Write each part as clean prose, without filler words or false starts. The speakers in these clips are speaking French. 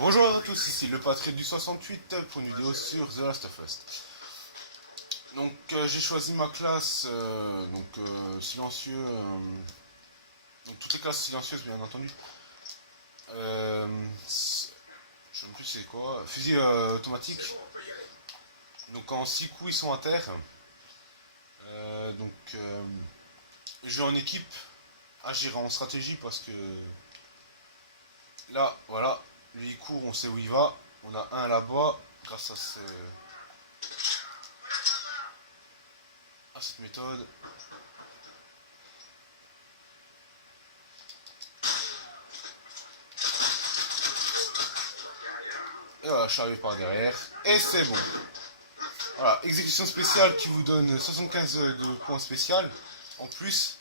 Bonjour à tous, ici le Patrick du 68 pour une vidéo sur The Last of Us. Donc j'ai choisi ma classe silencieux, donc toutes les classes silencieuses bien entendu. Je sais même plus c'est quoi, fusil automatique. Donc en 6 coups ils sont à terre. Je joue en équipe, agir en stratégie parce que là voilà, lui il court, on sait où il va. On a un là-bas grâce à cette méthode. Et voilà, je suis arrivé par derrière. Et c'est bon. Voilà, exécution spéciale qui vous donne 75 de points spécial, en plus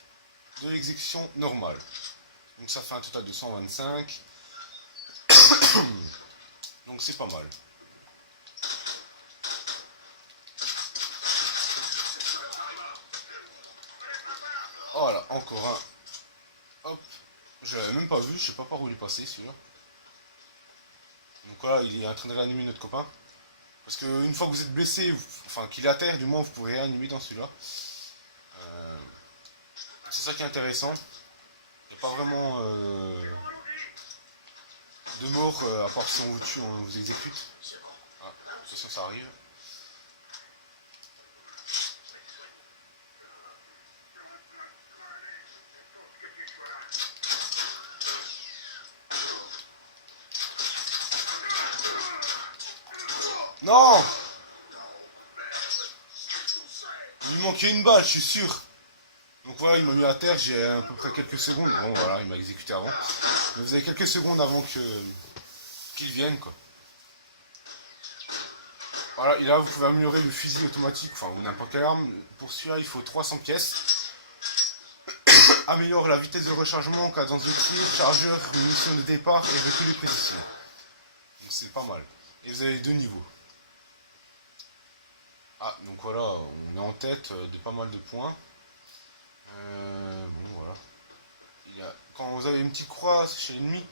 de l'exécution normale. Donc ça fait un total de 125. Donc c'est pas mal. Voilà, encore un. Hop. Je l'avais même pas vu, je sais pas par où il est passé celui-là. Donc voilà, il est en train de réanimer notre copain. Parce qu'une fois que vous êtes blessé, enfin qu'il est à terre, du moins vous pouvez réanimer dans celui-là. Euh, c'est ça qui est intéressant. Il n'y a pas vraiment de mort, à part si on vous tue, on vous exécute. Ah, attention, ça arrive. Non! Il lui manquait une balle, je suis sûr. Donc voilà, il m'a mis à terre, j'ai à peu près quelques secondes. Bon voilà, il m'a exécuté avant. Mais vous avez quelques secondes avant qu'il vienne quoi. Voilà, et là vous pouvez améliorer le fusil automatique, enfin ou n'importe quelle arme. Pour celui-là, il faut 300 pièces. Améliore la vitesse de rechargement, cadence de tir, chargeur, munitions de départ et recul de précision. Donc c'est pas mal. Et vous avez deux niveaux. Ah, donc voilà, on est en tête de pas mal de points. Bon voilà. Quand vous avez une petite croix chez l'ennemi,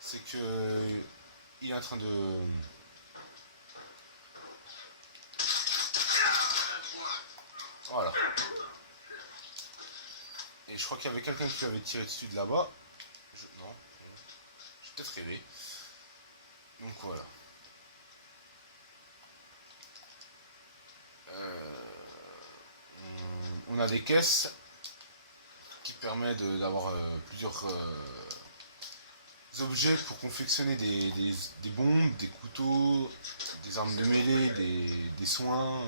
c'est que il est en train de. Voilà. Et je crois qu'il y avait quelqu'un qui avait tiré dessus de là-bas. Non, j'ai peut-être rêvé. Donc voilà. On a des caisses qui permettent d'avoir plusieurs objets pour confectionner des bombes, des couteaux, des armes de mêlée, des soins.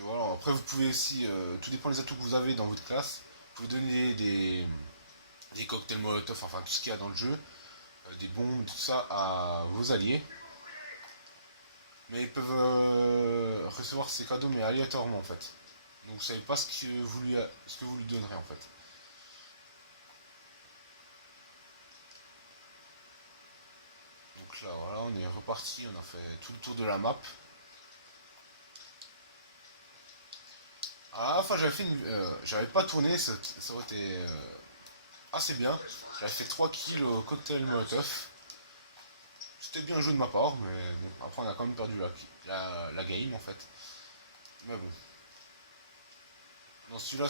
Voilà. Après, vous pouvez aussi, tout dépend des atouts que vous avez dans votre classe, vous pouvez donner des cocktails Molotov, enfin tout ce qu'il y a dans le jeu, des bombes, tout ça à vos alliés. Mais ils peuvent recevoir ces cadeaux, mais aléatoirement en fait. Donc vous savez pas ce que vous lui donnerez en fait. Donc là, voilà, on est reparti, on a fait tout le tour de la map. À la fin, j'avais pas tourné, ça aurait été assez bien. J'avais fait 3 kills au cocktail Molotov. C'était bien joué de ma part, mais bon, après on a quand même perdu la game en fait. Mais bon. Dans celui-là,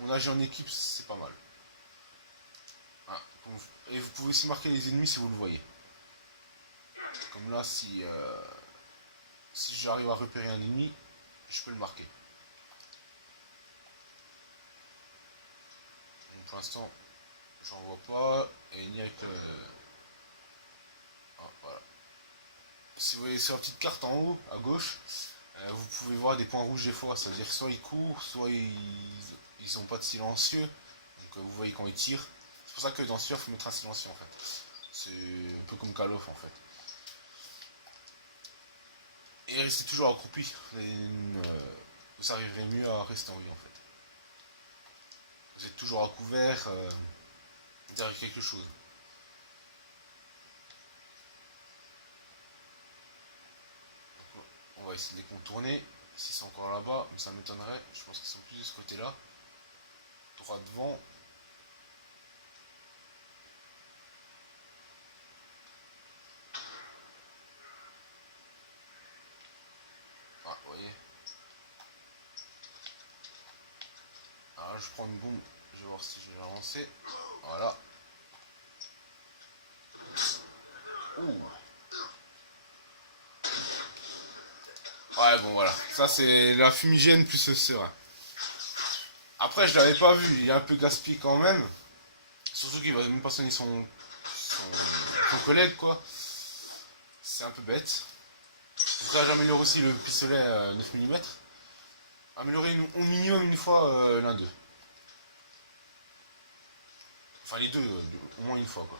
on agit en équipe, c'est pas mal. Ah, et vous pouvez aussi marquer les ennemis si vous le voyez. Comme là, si j'arrive à repérer un ennemi, je peux le marquer. Donc, pour l'instant, j'en vois pas. Et ni avec ah, voilà. Si vous voyez sur la petite carte en haut, à gauche, vous pouvez voir des points rouges des fois. Ça veut dire soit ils courent, soit ils ont pas de silencieux. Donc vous voyez quand ils tirent. C'est pour ça que dans ce il faut mettre un silencieux en fait. C'est un peu comme Call of en fait. Et restez toujours accroupi. Vous arriverez mieux à rester en vie en fait. Vous êtes toujours à couvert derrière quelque chose. Donc, on va essayer de les contourner. S'ils sont encore là-bas, ça m'étonnerait. Je pense qu'ils sont plus de ce côté-là. Droit devant. je prends une bombe. Je vais voir si je vais la lancer. Voilà. Ouh. Ouais, bon, voilà. Ça, c'est la fumigène plus le serein. Après, je l'avais pas vu. Il est un peu gaspillé quand même. Surtout qu'il va même pas soigner son collègue, quoi. C'est un peu bête. Donc là, j'améliore aussi le pistolet 9 mm. Améliorer au minimum une fois l'un d'eux. Enfin, les deux, au moins une fois, quoi.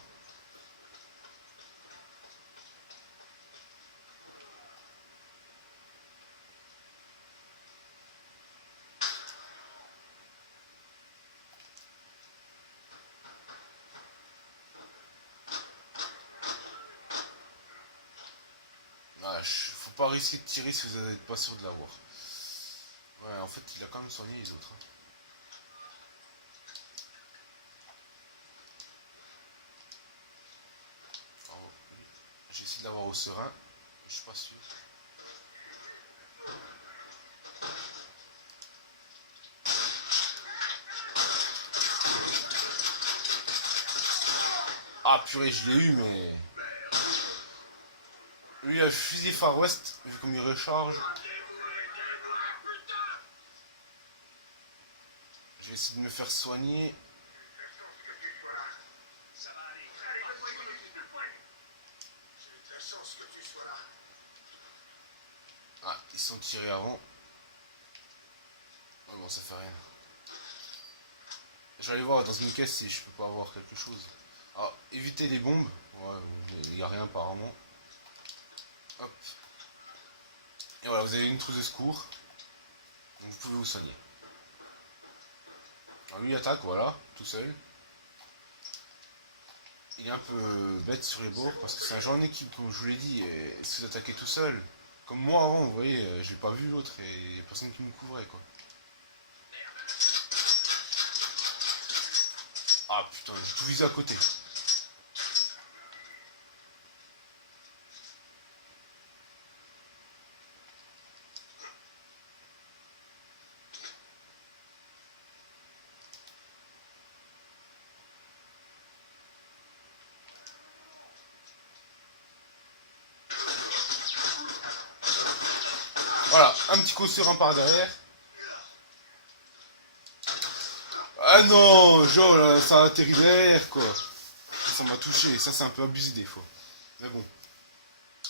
Ah, faut pas risquer de tirer si vous n'êtes pas sûr de l'avoir. Ouais, en fait, il a quand même soigné les autres. Hein. J'ai essayé de l'avoir au serein. Je suis pas sûr. Ah purée, je l'ai eu, mais... Lui, il a le fusil Far West, vu comme il recharge. Je vais essayer de me faire soigner. Ah, ils sont tirés avant. Oh bon, ça fait rien. Je vais aller voir dans une caisse si je peux pas avoir quelque chose. Ah, évitez les bombes. Ouais, il n'y a rien apparemment. Hop. Et voilà, vous avez une trousse de secours. Donc vous pouvez vous soigner. Alors lui il attaque, voilà, tout seul. Il est un peu bête sur les bords parce que c'est un genre en équipe, comme je vous l'ai dit. Et si vous attaquez tout seul, comme moi avant, vous voyez, j'ai pas vu l'autre et il n'y a personne qui me couvrait, quoi. Ah putain, j'ai tout visé à côté. Voilà, un petit coup sur un par derrière. Ah non, genre là, ça a atterri derrière, quoi. Ça m'a touché, ça c'est un peu abusé des fois. Mais bon,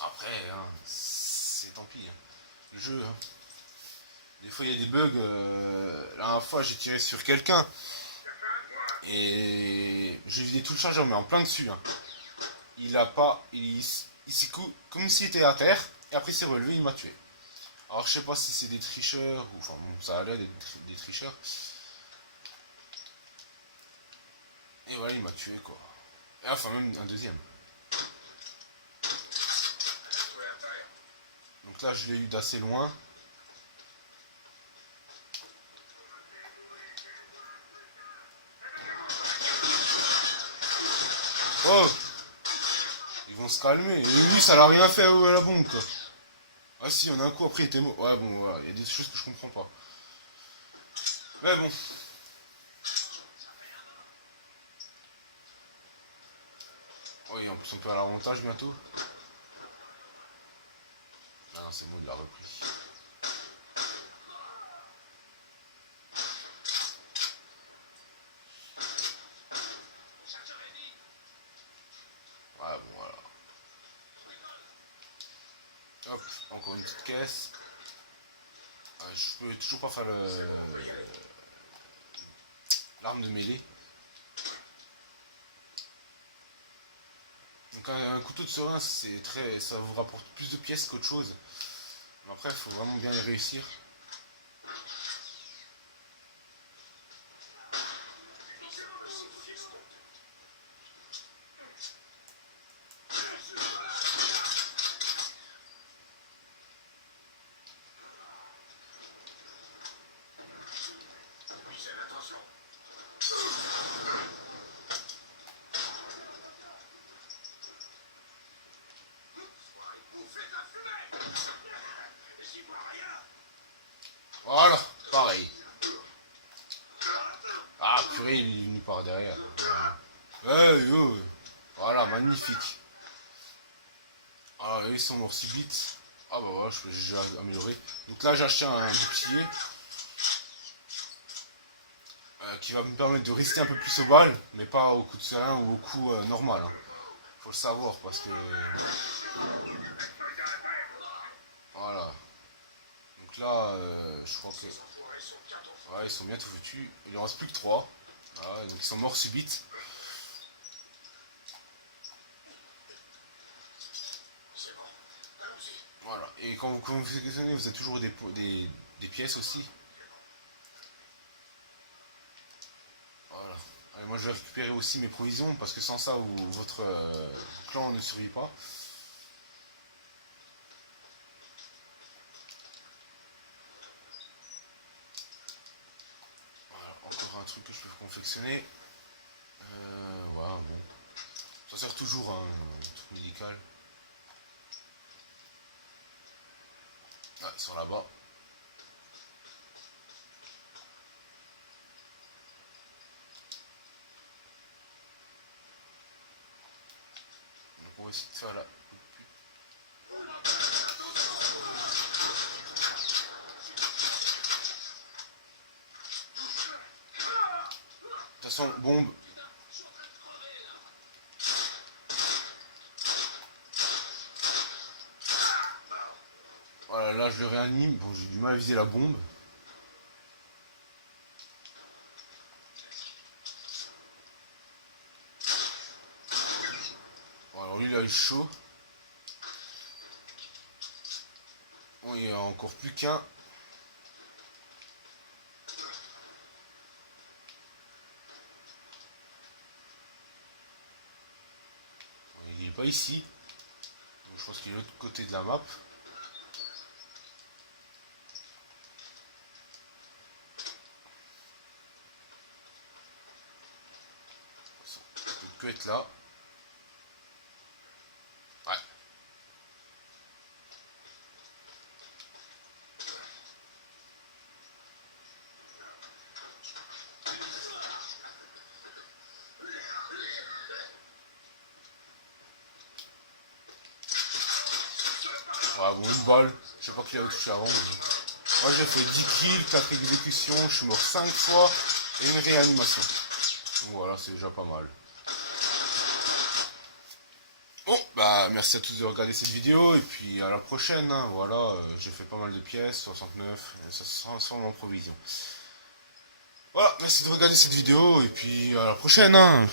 après, hein, c'est tant pis. Hein. Le jeu, hein. Des fois il y a des bugs. La dernière fois j'ai tiré sur quelqu'un et j'ai vidé tout le chargeur, mais en plein dessus. Hein. Il a pas. Il s'est comme s'il était à terre et après il s'est relevé, il m'a tué. Alors je sais pas si c'est des tricheurs ou. Enfin bon, ça allait des tricheurs. Et voilà, il m'a tué quoi. Et enfin, même un deuxième. Donc là, je l'ai eu d'assez loin. Oh! Ils vont se calmer. Et lui, ça l'a rien fait à la bombe quoi. Ah si, on a un coup après, il était mort. Ouais, bon, voilà, il y a des choses que je comprends pas. Mais bon. Oui, en plus, on peut à l'avantage bientôt. Ah non, c'est bon, il l'a repris. Ouais, bon, voilà. Hop, encore une petite caisse. Je peux toujours pas faire l'arme de mêlée. Donc un couteau de serin, c'est très, ça vous rapporte plus de pièces qu'autre chose. Mais après, il faut vraiment bien y réussir. Voilà, magnifique. Ah, ils sont morts si vite. Ah bah voilà, j'ai amélioré. Donc là, j'ai acheté un bouclier qui va me permettre de rester un peu plus au bal, mais pas au coup de serin ou au coup normal. Hein. Faut le savoir parce que... Voilà. Donc là, je crois que... Ouais, ils sont bientôt foutus. Il en reste plus que 3. Voilà, donc ils sont morts subites. Voilà. Et quand vous sélectionnez, vous avez toujours des pièces aussi. Voilà. Allez, moi je vais récupérer aussi mes provisions parce que sans ça, votre clan ne survit pas. Voilà, encore un truc que je peux confectionner. Voilà, bon. Ça sert toujours, hein, un truc médical. Ah, ils sont là-bas. Donc on va essayer de faire là. De toute façon, bombe. Voilà, là je le réanime. Bon, j'ai du mal à viser la bombe. Bon, alors lui, il a eu chaud. Bon, il n'y a encore plus qu'un. Bon, il n'est pas ici. Donc, je pense qu'il est de l'autre côté de la map. Il peut que être là. Ouais. Voilà, bon, une balle. Je sais pas qui l'avait touché avant. Mais... Moi j'ai fait 10 kills, 4 exécutions, je suis mort 5 fois et une réanimation. Donc voilà, c'est déjà pas mal. Bon, bah merci à tous de regarder cette vidéo et puis à la prochaine. Hein, voilà, j'ai fait pas mal de pièces, 69, et ça se transforme en provision. Voilà, merci de regarder cette vidéo et puis à la prochaine. Hein.